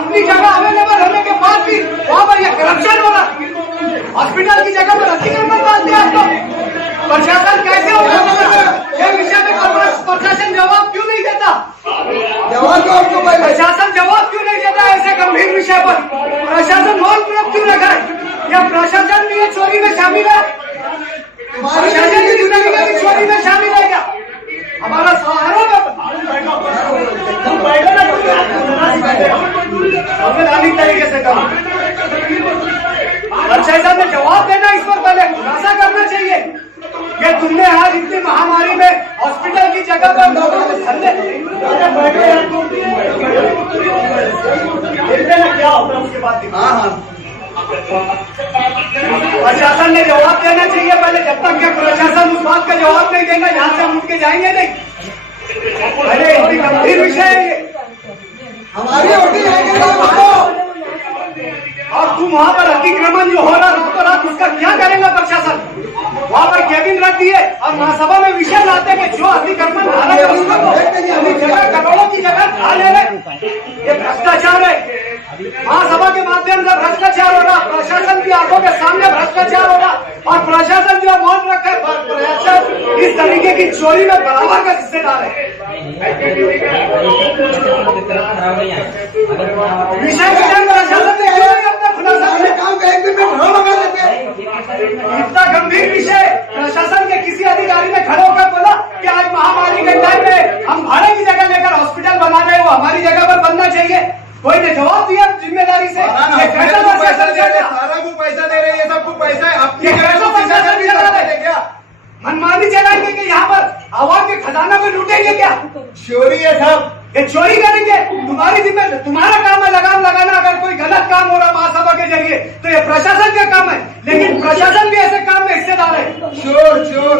अपनी जगह अवेलेबल होने के बाद भी वहाँ पर ये करप्शन हो रहा। हॉस्पिटल की जगह पर अतिक्रमण डालते हैं आपको। प्रशासन कैसे होगा? ये विषय में प्रशासन जवाब क्यों नहीं देता? प्रशासन जवाब क्यों नहीं देता ऐसे गंभीर विषय पर? प्रशासन मौन व्रत क्यों रखा है? या प्रशासन भी ये चोरी में शामिल है? प्रशासन की जिंदगी में चोरी में शामिल है क्या? हमारा आरोप है। संवैधानिक तरीके से करो। प्रशासन ने जवाब देना, इस पर पहले खुलासा करना चाहिए कि तुमने आज इतनी महामारी में हॉस्पिटल की जगह पर लोगों को क्या होगा उसके बाद? प्रशासन ने जवाब देना चाहिए पहले। जब तक कि प्रशासन उस बात का जवाब नहीं देगा यहाँ से हम उठ के जाएंगे नहीं। पहले गंभीर विषय है ये। हमारी और तुम वहाँ पर अतिक्रमण जो हो रहा रातों रात, उसका क्या करेगा प्रशासन? वहाँ पर केबिन रख दिए और महासभा में विषय लाते हैं जो अतिक्रमण करोड़ों की जगह खा ले रहे। ये भ्रष्टाचार है। महासभा के माध्यम से भ्रष्टाचार हो रहा, प्रशासन की आंखों के सामने भ्रष्टाचार हो रहा, और प्रशासन जो मौन रखा है, प्रशासन इस तरीके की चोरी में बराबर का हिस्सेदार है। विषय प्रशासन ने क्यों नहीं अपना खुलासा इतना गंभीर विषय प्रशासन के किसी अधिकारी ने खड़े होकर बोला कि आज महामारी के टाइम में हम भाड़े की जगह लेकर हॉस्पिटल बना रहे हैं, वो हमारी जगह पर बनना चाहिए? कोई ने जवाब दिया जिम्मेदारी से? सारा को पैसा दे रहे हैं, सबको पैसा है, अपनी क्या मनमानी चलाएंगे कि यहाँ पर आवाम के खजाना में लूटेंगे क्या? चोरी है साहब, ये चोरी करेंगे। तुम्हारी जिम्मेदारी, तुम्हारा काम है लगाम लगाना। अगर कोई गलत काम हो रहा महासभा के जरिए तो ये प्रशासन का काम है, लेकिन प्रशासन भी ऐसे काम में हिस्सेदार है। चोर चोर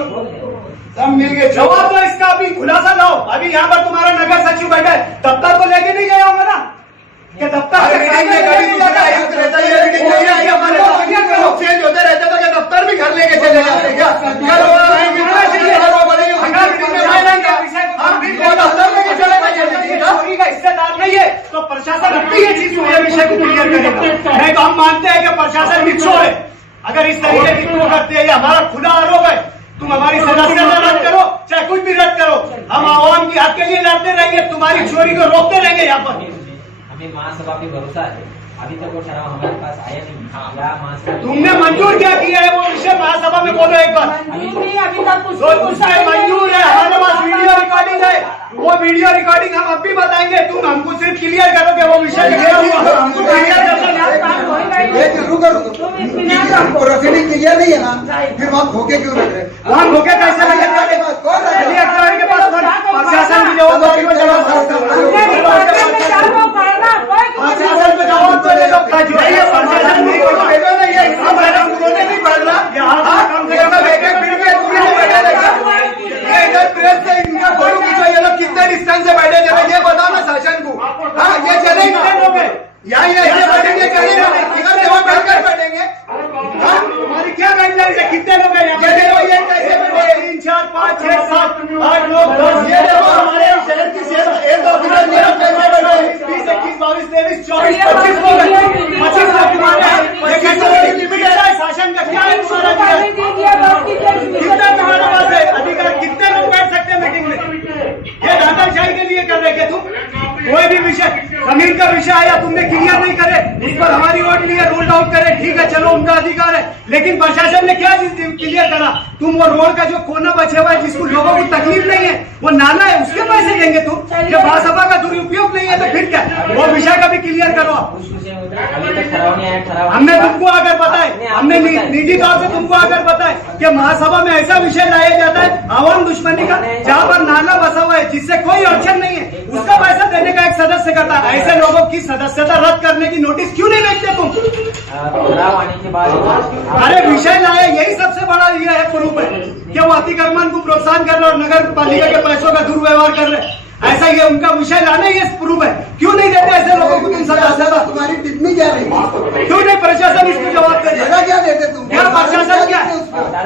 सब मिल गए। जवाब दो इसका, अभी खुलासा लाओ। अभी यहाँ पर तुम्हारा नगर सचिव बैठा है, दफ्तर को लेके नहीं गया होगा ना? कि दफ्तर चेंज होते रहते तो दफ्तर भी घर लेके चले जाते क्या? चोरी का हिस्सेदार नहीं है तो प्रशासन अपनी ये चीज विषय को क्लियर करेगा। नहीं तो हम मानते हैं कि प्रशासन भी चोर है। अगर इस तरीके की क्यों करते हैं, ये हमारा खुला आरोप है। तुम हमारी सदस्यता रद्द करो, चाहे कुछ भी रद्द करो, हम आवाम की हक के लिए लड़ते रहेंगे, तुम्हारी चोरी को रोकते रहेंगे। यहाँ पर हमें महासभा पे भरोसा है, अभी तक वो ठराव हमारे पास आया नहीं। तुमने मंजूर क्या किया है वो विषय महासभा में बोलो एक बार। अभी तक कुछ मंजूर है, हमारे पास वीडियो रिकॉर्डिंग है, वो वीडियो रिकॉर्डिंग हम अब भी बताएंगे। तुम हमको सिर्फ क्लियर करो कि वो विषय प्रोसीडिंग क्लियर नहीं है ना, फिर वहाँ धोखे क्यों लग रहे? वहाँ धोखे कैसे लगे? प्रशासन की जवाबदारी में कितने डिस्टेंस से बैठे चले ये बताओ ना शासन को। हाँ ये चले बैठेंगे। हमारी क्या गाइडलाइंस है? कितने लोग हैं? 3, 4, 5, 6, 7, 8 लोग 10। ये देखो हमारे शहर की सेवा 1, 2, 3, 4, 5, 6, 20, 21, 22, 23, 24, 25 लोग हैं। 25 लोग तुम्हारे लिमिट है। शासन का क्या है तुम्हारा? कितना तुम्हारे पास है अधिकार? कितने लोग बैठ सकते हैं मीटिंग में? ये दादाशाही के लिए कर रहे क्या तुम? कोई भी विषय जमीन का विषय आया, तुमने क्लियर नहीं करे, उस पर हमारी वोट लिए रूल आउट करे, ठीक है चलो उनका अधिकार है। लेकिन प्रशासन ने क्या क्लियर करा? तुम वो रोड का जो कोना बचा हुआ है जिसको लोगों को तकलीफ नहीं है, वो नाला है, उसके पैसे देंगे तुम? जब महासभा का दुरुपयोग नहीं है तो फिर क्या? वो विषय का भी क्लियर करो आप। हमने तुमको अगर बताए, हमने निजी तौर से तुमको अगर बताए कि महासभा में ऐसा विषय लाया जाता है आवाम दुश्मनी का, जहाँ पर नाला बसा हुआ है जिससे कोई अड़चन नहीं है, उसका पैसा देने का एक सदस्य करता है। ऐसे लोगों की सदस्यता रद्द करने की नोटिस क्यों नहीं भेजते तुम? आने के बाद अरे विषय लाया, यही सबसे बड़ा ये है प्रूफ है कि वो अतिक्रमण को प्रोत्साहन कर रहे और नगर पालिका के पैसों का दुर्व्यवहार कर रहे। ऐसा ये उनका विषय लाना ये प्रूफ है। क्यों नहीं देते ऐसे लोगों को तुम सदस्यता? तुम्हारी टिप्पणी क्या रही? क्यों नहीं प्रशासन इसको जवाब दे? क्या देते तुम? क्या प्रशासन क्या?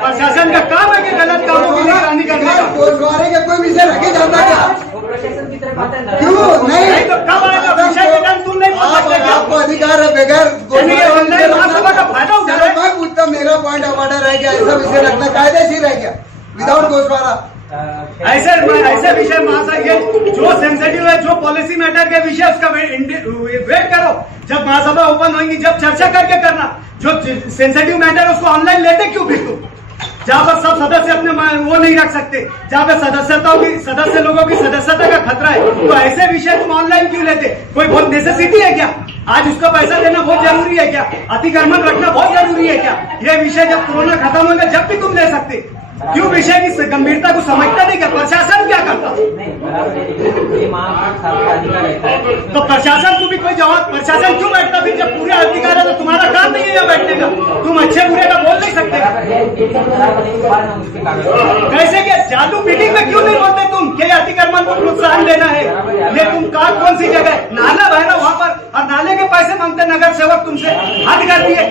प्रशासन का काम है कि गलत कामों की निगरानी करने का। गोशवारे का कोई विषय रखे जाता क्या? वो प्रशासन की तरफ आता है। क्यों नहीं? तो कब आएगा विषय के टाइम तुम नहीं पकड़ते क्या? आपको अधिकार है बगैर ऑनलाइन महासभा का फायदा उठा रहे हैं। मैं पूछता मेरा पॉइंट ऑफ ऑर्डर रह गया, ऐसा विषय रखना कायदेशीर है क्या विदाउट घोषवारा? ऐसे विषय महाशय ये जो सेंसिटिव है, जो पॉलिसी मैटर के विषय उसका वेट करो। जब महासभा ओपन होंगी, जब चर्चा करके करना। जो सेंसिटिव मैटर उसको ऑनलाइन लेते क्यों फिर तुम? जहाँ पर सब सदस्य अपने वो नहीं रख सकते, जहाँ पे सदस्य लोगों की सदस्यता का खतरा है, तो ऐसे विषय तुम ऑनलाइन क्यों लेते? कोई बहुत नेसेसिटी है क्या? आज उसका पैसा देना बहुत जरूरी है क्या? अतिक्रमण रखना बहुत जरूरी है क्या? ये विषय जब कोरोना खत्म होगा जब भी तुम ले सकते, क्यों विषय की गंभीरता को समझता नहीं क्या? प्रशासन क्या करता? नहीं बराबर है, ये महापौर साहब का अधिकार रहता है। तो प्रशासन को भी कोई जवाब, प्रशासन क्यों बैठता फिर? जब पूरे अधिकार है तो तुम्हारा काम नहीं है यहाँ बैठने का, तुम अच्छे बुरे का बोल नहीं सकते। कैसे क्या चालू मीटिंग में क्यों नहीं बोलते तुम कि अतिक्रमण को प्रोत्साहन देना है? ये तुम कौन सी जगह है? नाला बह रहा वहाँ पर और नाले के पैसे मांगते नगर सेवक तुमसे, हद कर दिए।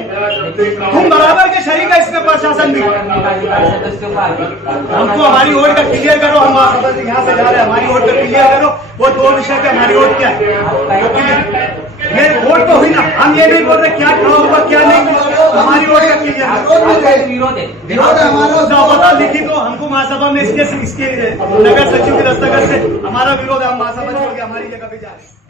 तुम बराबर के शरीक है इसमें प्रशासन भी। हमको हमारी वोट का क्लियर करो, हम यहाँ से जा रहे हैं, हमारी वोट का क्लियर करो। वो दो विषय पे हमारी वोट क्या है? ये वोट तो हुई ना, हम ये नहीं बोल रहे क्या खड़ा होगा क्या नहीं, हमारी वोट का क्लियर विरोध है हमारा। पता लिखी तो हमको महासभा में इसके नगर सचिव के दस्तखत से हमारा विरोध है, हम महासभा छोड़ के हमारी जगह पे जा रहे हैं।